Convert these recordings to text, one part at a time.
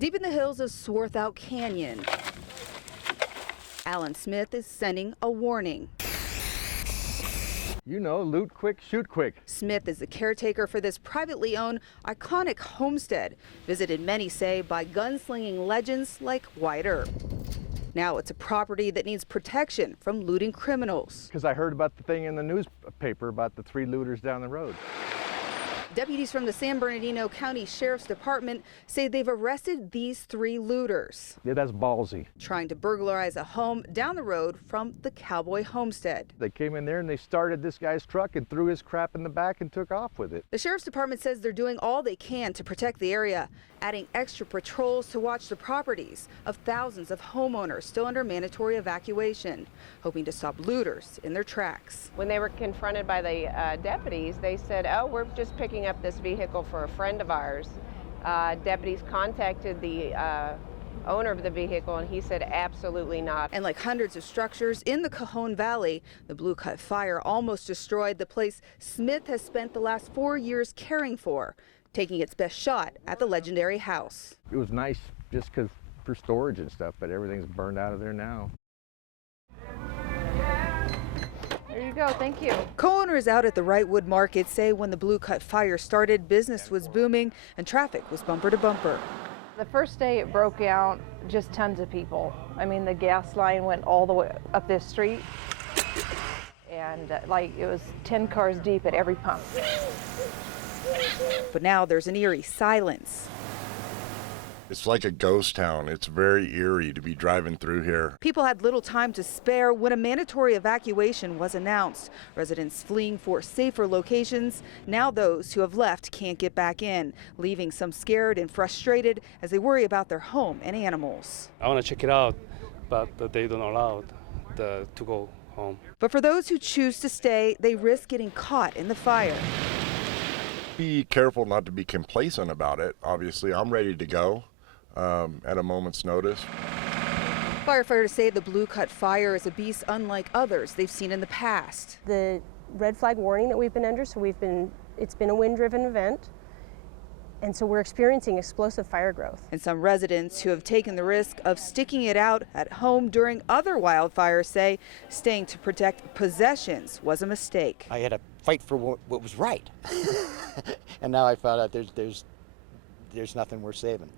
Deep in the hills of Swarthout Canyon, Alan Smith is sending a warning. You know, loot quick, shoot quick. Smith is the caretaker for this privately owned, iconic homestead, visited many say by gunslinging legends like Wyatt Earp. Now it's a property that needs protection from looting criminals. Because I heard about the thing in the newspaper about the 3 looters down the road. Deputies from the San Bernardino County Sheriff's Department say they've arrested these 3 looters. Yeah, that's ballsy. Trying to burglarize a home down the road from the Cowboy homestead. They came in there and they started this guy's truck and threw his crap in the back and took off with it. The Sheriff's Department says they're doing all they can to protect the area, adding extra patrols to watch the properties of thousands of homeowners still under mandatory evacuation, hoping to stop looters in their tracks. When they were confronted by the deputies, they said, oh, we're just picking up this vehicle for a friend of ours. Deputies contacted the owner of the vehicle and he said absolutely not. And like hundreds of structures in the Cajon Valley, the Blue Cut Fire almost destroyed the place Smith has spent the last 4 years caring for, taking its best shot at the legendary house. It was nice just for storage and stuff, but everything's burned out of there now. There you go, thank you. Co-owners out at the Wrightwood market say when the Blue Cut Fire started, business was booming and traffic was bumper to bumper. The first day it broke out, just tons of people. I mean, the gas line went all the way up this street, and like it was 10 cars deep at every pump. But now there's an eerie silence. It's like a ghost town. It's very eerie to be driving through here. People had little time to spare when a mandatory evacuation was announced. Residents fleeing for safer locations. Now those who have left can't get back in, leaving some scared and frustrated as they worry about their home and animals. I want to check it out, but they don't allow to go home. But for those who choose to stay, they risk getting caught in the fire. Be careful not to be complacent about it. Obviously, I'm ready to go at a moment's notice. Firefighters say the Blue Cut Fire is a beast unlike others they've seen in the past. The red flag warning that we've been under, so it's been a wind-driven event, and so we're experiencing explosive fire growth. And some residents who have taken the risk of sticking it out at home during other wildfires say staying to protect possessions was a mistake. I had to fight for what was right, and now I found out there's nothing worth saving.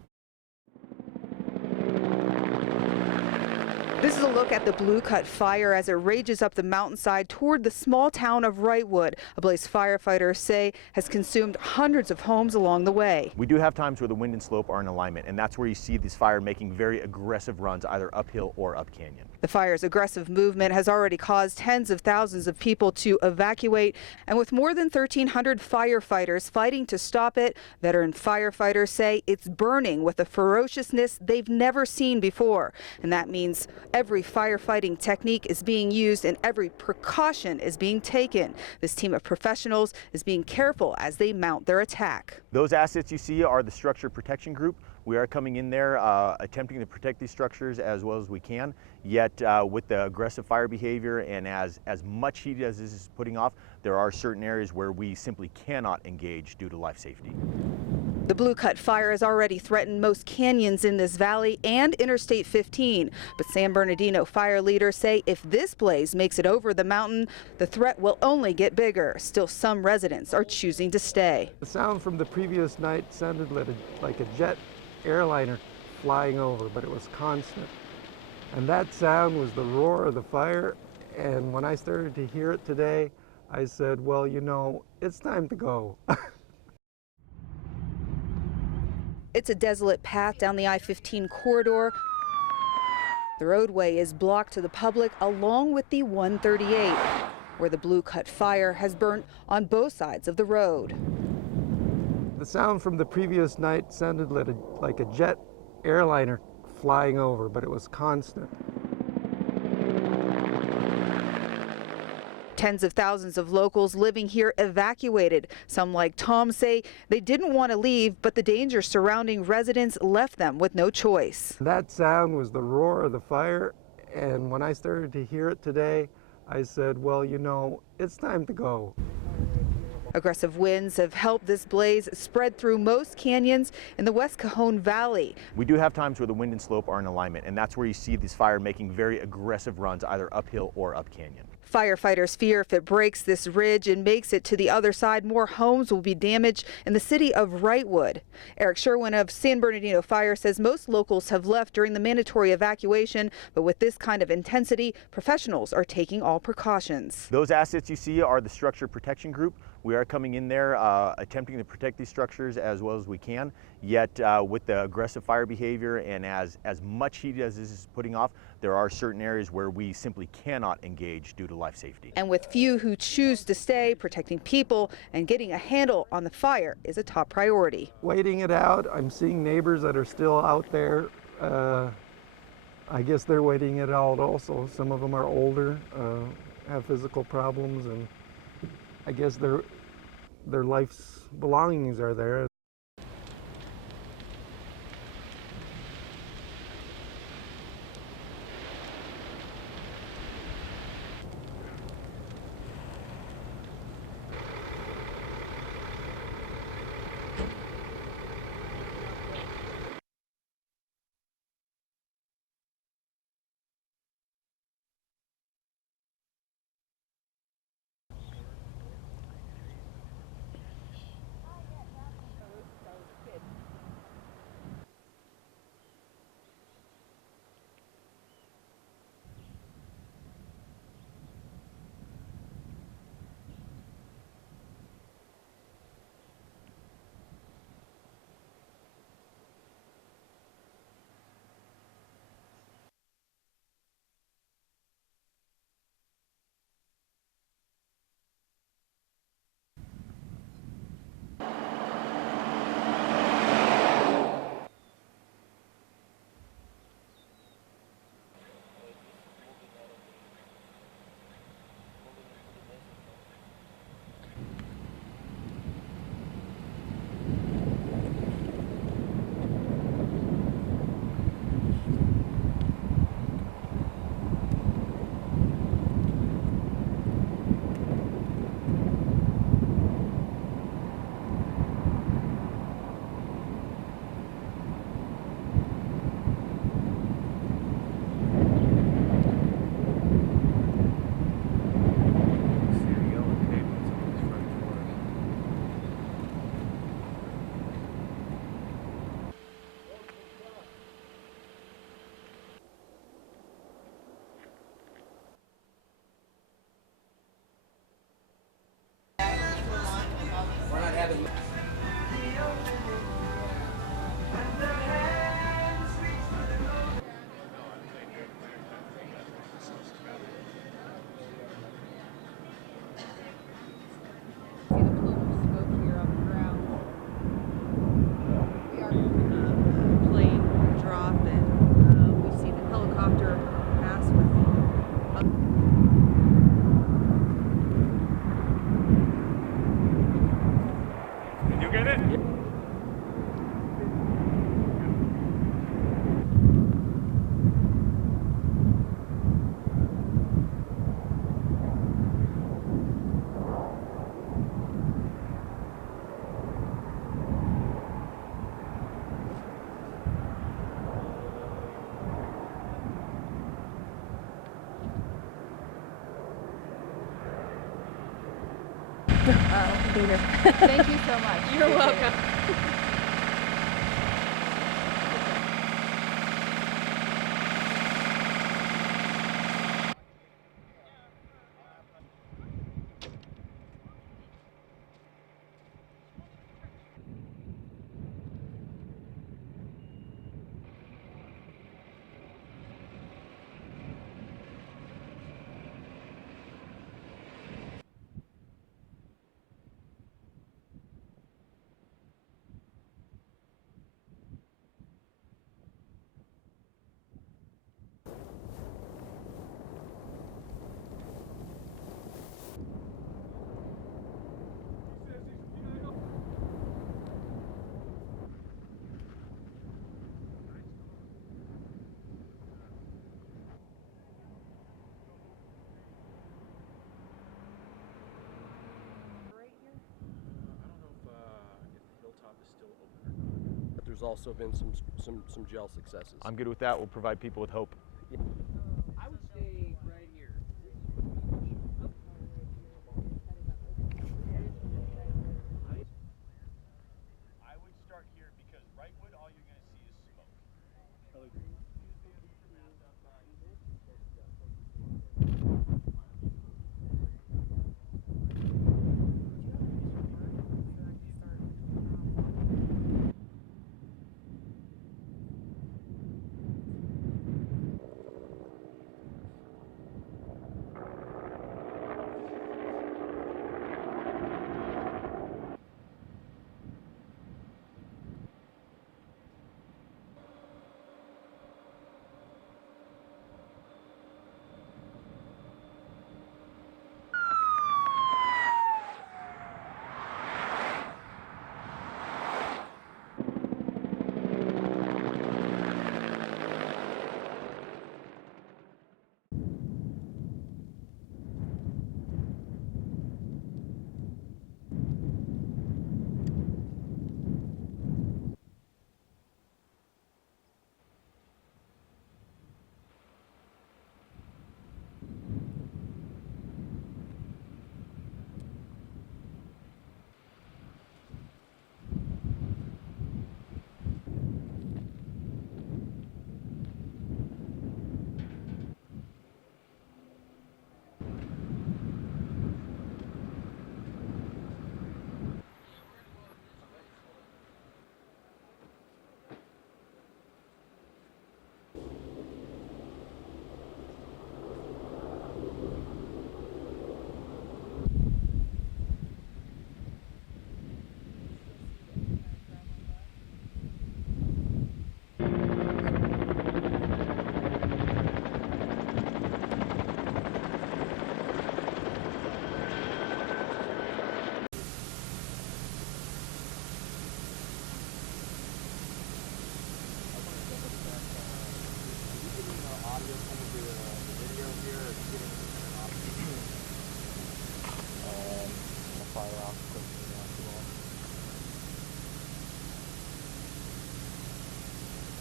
This is a look at the Blue Cut Fire as it rages up the mountainside toward the small town of Wrightwood, a place firefighters say has consumed hundreds of homes along the way. We do have times where the wind and slope are in alignment, and that's where you see this fire making very aggressive runs either uphill or up canyon. The fire's aggressive movement has already caused tens of thousands of people to evacuate, and with more than 1,300 firefighters fighting to stop it, veteran firefighters say it's burning with a ferociousness they've never seen before, and that means every firefighting technique is being used and every precaution is being taken. This team of professionals is being careful as they mount their attack. Those assets you see are the structure protection group. We are coming in there attempting to protect these structures as well as we can, yet with the aggressive fire behavior and as much heat as this is putting off, there are certain areas where we simply cannot engage due to life safety. The Blue Cut Fire has already threatened most canyons in this valley and Interstate 15, but San Bernardino fire leaders say if this blaze makes it over the mountain, the threat will only get bigger. Still, some residents are choosing to stay. The sound from the previous night sounded like a jet airliner flying over, but it was constant. And that sound was the roar of the fire, and when I started to hear it today, I said, well, you know, it's time to go. It's a desolate path down the I-15 corridor. The roadway is blocked to the public along with the 138, where the Blue Cut Fire has burnt on both sides of the road. The sound from the previous night sounded like a jet airliner flying over, but it was constant. Tens of thousands of locals living here evacuated. Some, like Tom, say they didn't want to leave, but the danger surrounding residents left them with no choice. That sound was the roar of the fire, and when I started to hear it today, I said, well, you know, it's time to go. Aggressive winds have helped this blaze spread through most canyons in the West Cajon Valley. We do have times where the wind and slope are in alignment, and that's where you see this fire making very aggressive runs either uphill or up canyon. Firefighters fear if it breaks this ridge and makes it to the other side, more homes will be damaged in the city of Wrightwood. Eric Sherwin of San Bernardino Fire says most locals have left during the mandatory evacuation, but with this kind of intensity, professionals are taking all precautions. Those assets you see are the structure protection group. We are coming in there attempting to protect these structures as well as we can, yet with the aggressive fire behavior and as much heat as this is putting off, there are certain areas where we simply cannot engage due to life safety. And with few who choose to stay, protecting people and getting a handle on the fire is a top priority. Waiting it out, I'm seeing neighbors that are still out there. I guess they're waiting it out also. Some of them are older, have physical problems, and I guess their life's belongings are there. Thank you so much. You're welcome. there's also been some gel successes. I'm good with that. We'll provide people with hope. I would stay right here. I would start here because Wrightwood, all you're going to see is smoke.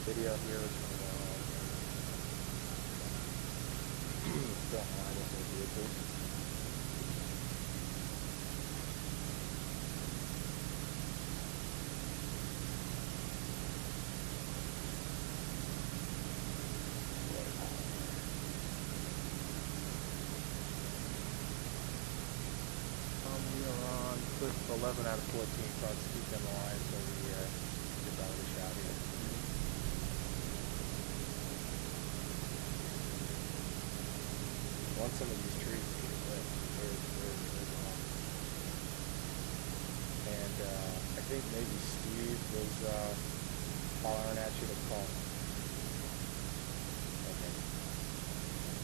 Video here is going to go on. Don't mind if they do it. We are on clip 11 out of 14, so I'll just keep them alive so we get out of the shot here. Once some of these trees